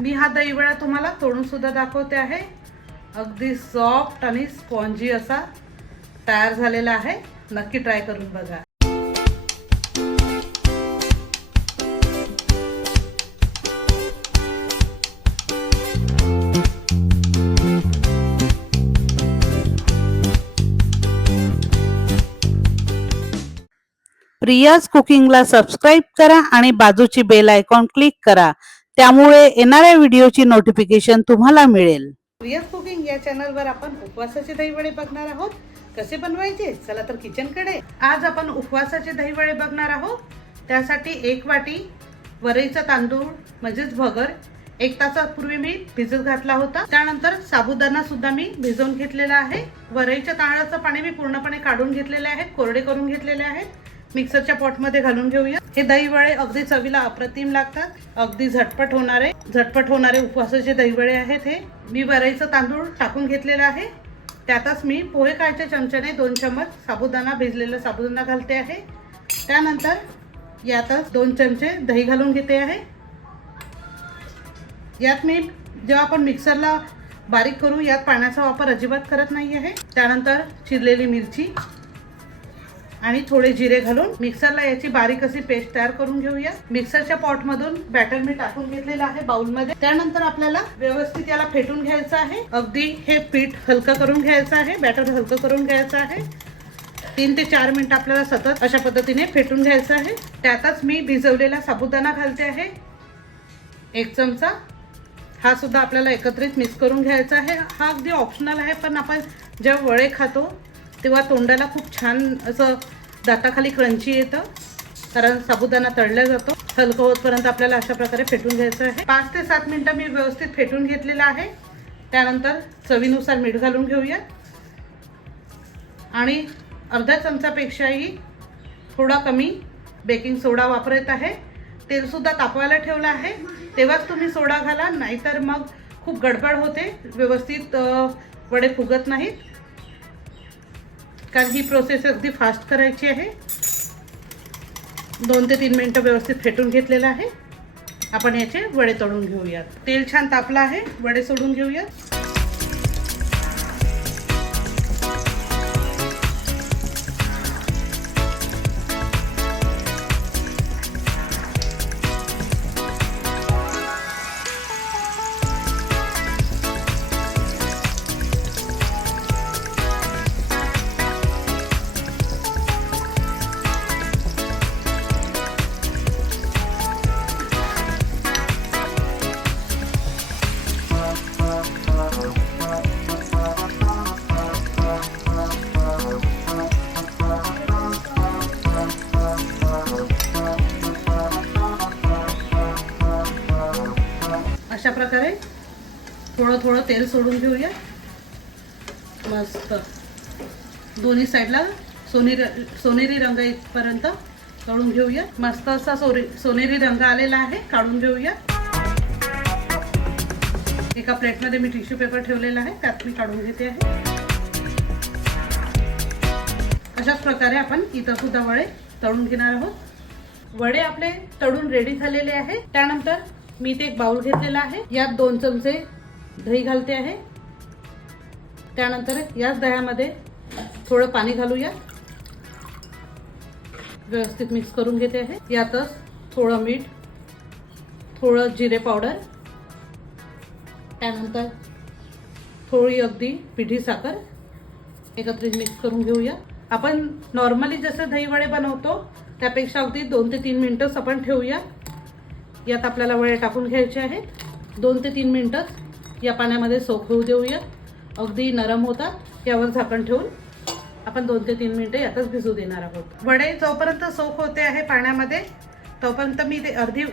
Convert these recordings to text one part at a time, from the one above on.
मी हा दही वडा तुम्हाला तोडून सुद्धा दाखवते आहे. अगदी सॉफ्ट आणि स्पॉन्जी असा तयार झालेला आहे. नक्की ट्राय करून बघा. प्रियाज कुकिंगला सबस्क्राईब करा आणि बाजूची बेल आयकॉन क्लिक करा. त्यामुळे येणाऱ्या व्हिडिओची नोटिफिकेशन तुम्हाला मिळेल. प्रियस कुकिंग या चॅनलवर आपण उपवासाचे दहीवडे बघणार आहोत. कसे बनवायचे? चला तर किचनकडे आज आपण उपवासाचे दहीवडे बघणार आहोत. त्यासाठी एक वाटी वरईचा तांदूळ म्हणजेच भगर एक तासापूर्वी मी भिजत घातला होता. त्यानंतर साबुदाणा सुद्धा मी भिजवून घेतलेला आहे. वरईच्या तांदळाचं पाणी मी पूर्णपणे काढून घेतलेले आहे कोरडे करून घेतलेले आहेत. मिक्सरच्या पॉटमध्ये घालून घेऊया. हे दहीवडे अगदी चवीला अप्रतिम लागतात. अगदी झटपट होणारे झटपट होणारे उपवासाचे दहीवडे आहेत हे. मी वरईचं तांदूळ टाकून घेतलेलं आहे. त्यातच मी पोहे कायच्या चमच्याने दोन चमच साबुदाणा भिजलेला साबुदाणा घालते आहे. त्यानंतर यातच दोन चमचे दही घालून घेते आहे. यात मी जेव्हा आपण मिक्सरला बारीक करू यात पाण्याचा वापर अजिबात करत नाही आहे. त्यानंतर चिरलेली मिरची आणि थोडे जिरे घालून मिक्सरला याची बारीक अशी पेस्ट तयार करून घेऊया. मिक्सरच्या पॉट मधून बॅटर मी टाकून घेतलेलं आहे बाउलमध्ये त्यानंतर आपल्याला व्यवस्थित याला फेटून घ्यायचं आहे. अगदी हे पीठ हलकं करून घ्यायचं आहे. बॅटर हलकं करून घ्यायचं आहे. तीन ते चार मिनिट आपल्याला सतत अशा पद्धतीने फेटून घ्यायचं आहे. त्यातच मी भिजवलेला साबुदाणा घालते आहे. एक चमचा. हा सुद्धा आपल्याला एकत्रित मिक्स करून घ्यायचा आहे. हा अगदी ऑप्शनल आहे पण आपण जेव्हा वळे खातो तेव्हा तोंडाला खूप छान असं दाताखाली क्रंची येतं कारण साबुदाणा तळला जातो. हलकं होतपर्यंत आपल्याला अशा प्रकारे फेटून घ्यायचं आहे. पाच ते सात मिनटं मी व्यवस्थित फेटून घेतलेलं आहे. त्यानंतर चवीनुसार मीठ घालून घेऊया. आणि अर्ध्या चमचापेक्षाही थोडा कमी बेकिंग सोडा वापरत आहे. तेलसुद्धा तापवायला ठेवलं आहे. तेव्हाच तुम्ही सोडा घाला नाहीतर मग खूप गडबड होते. व्यवस्थित वडे फुगत नाहीत. कारण ही प्रोसेस अगदी फास्ट करायची आहे. दोन ते तीन मिनटं व्यवस्थित फेटून घेतलेलं आहे. आपण याचे वडे तळून घेऊयात. तेल छान तापलं आहे. वडे सोडून घेऊयात. थोडं थोडं तेल सोडून घेऊया. मस्त. दोन्ही साईडला सोनेरी सोनेरी रंग इथपर्यंत तळून घेऊया. मस्त असा सोरी सोनेरी रंग आलेला आहे काढून घेऊया. एका प्लेटमध्ये मी टिश्यू पेपर ठेवलेला आहे त्यात मी काढून घेते आहे. अशाच प्रकारे आपण इथं सुद्धा वडे तळून घेणार आहोत. वडे आपले तळून रेडी झालेले आहे. त्यानंतर मी ते एक बाउल घेतलेला आहे. यात दोन चमचे दही घालते आहे. त्यानंतर याच दह्यामध्ये थोडं पाणी घालूया. व्यवस्थित मिक्स करून घेते आहे. यातच थोडं मीठ थोडं जिरे पावडर त्यानंतर थोडी अगदी पिठी साखर एकत्रित मिक्स करून घेऊया. आपण नॉर्मली जसं दहीवडे बनवतो त्यापेक्षा अगदी दोन ते तीन मिनटंच आपण ठेवूया. यात आपल्याला वडे टाकून घ्यायचे आहेत. दोन ते तीन मिनटंच या पाण्यामध्ये सोक होऊ देऊया. अगदी नरम होतात यावर झाकण ठेवून आपण दोन ते तीन मिनिटं यातच भिजू देणार आहोत. वडे जोपर्यंत सोक होते आहे पाण्यामध्ये तोपर्यंत मी ते अर्धी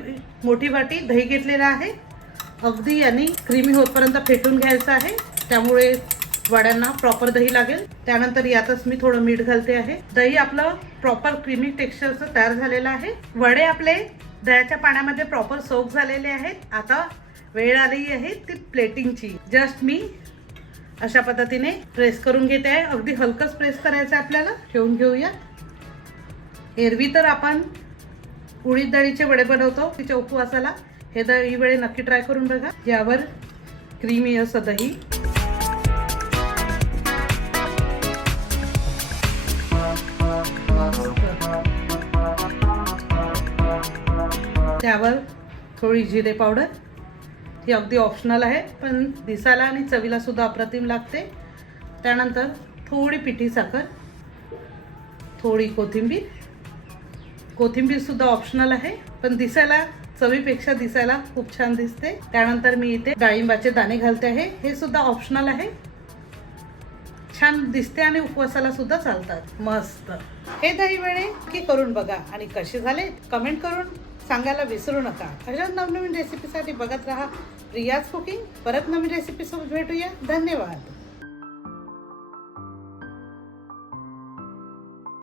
मोठी वाटी दही घेतलेलं आहे. अगदी यांनी क्रीमी होतपर्यंत फेटून घ्यायचं आहे. त्यामुळे वड्यांना प्रॉपर दही लागेल. त्यानंतर यातच मी थोडं मीठ घालते आहे. दही आपलं प्रॉपर क्रीमी टेक्स्चरचं तयार झालेलं आहे. वडे आपले दह्याच्या पाण्यामध्ये प्रॉपर सोक झालेले आहेत. आता वेळ आली आहे ती प्लेटिंगची जस्ट मी अशा पद्धतीने प्रेस करून घेते आहे. अगदी हलकंच प्रेस करायचं आहे आपल्याला. ठेवून घेऊया. एरवी तर आपण उडीद डाळीचे वडे बनवतो तिच्या उपवासाला. हे दही वेळे नक्की ट्राय करून बघा. यावर क्रीमी असं दही. त्यावर थोडी जिरे पावडर. ही अगदी ऑप्शनल आहे पण दिसायला आणि चवीला सुद्धा अप्रतिम लागते. त्यानंतर थोडी पिठी साखर थोडी कोथिंबीर. कोथिंबीर सुद्धा ऑप्शनल आहे पण दिसायला चवीपेक्षा दिसायला खूप छान दिसते. त्यानंतर मी इथे डाळिंबाचे दाणे घालते आहे हे सुद्धा ऑप्शनल आहे. छान दिसते आणि उपवासाला सुद्धा चालतात मस्त. हे दही वेळे की करून बघा आणि कसे झाले कमेंट करून. सांगायला विसरू नका. अशाच नवनवीन रेसिपीसाठी बघत राहा. रियाज कुकिंग परत नवीन रेसिपीसोबत भेटूया. धन्यवाद.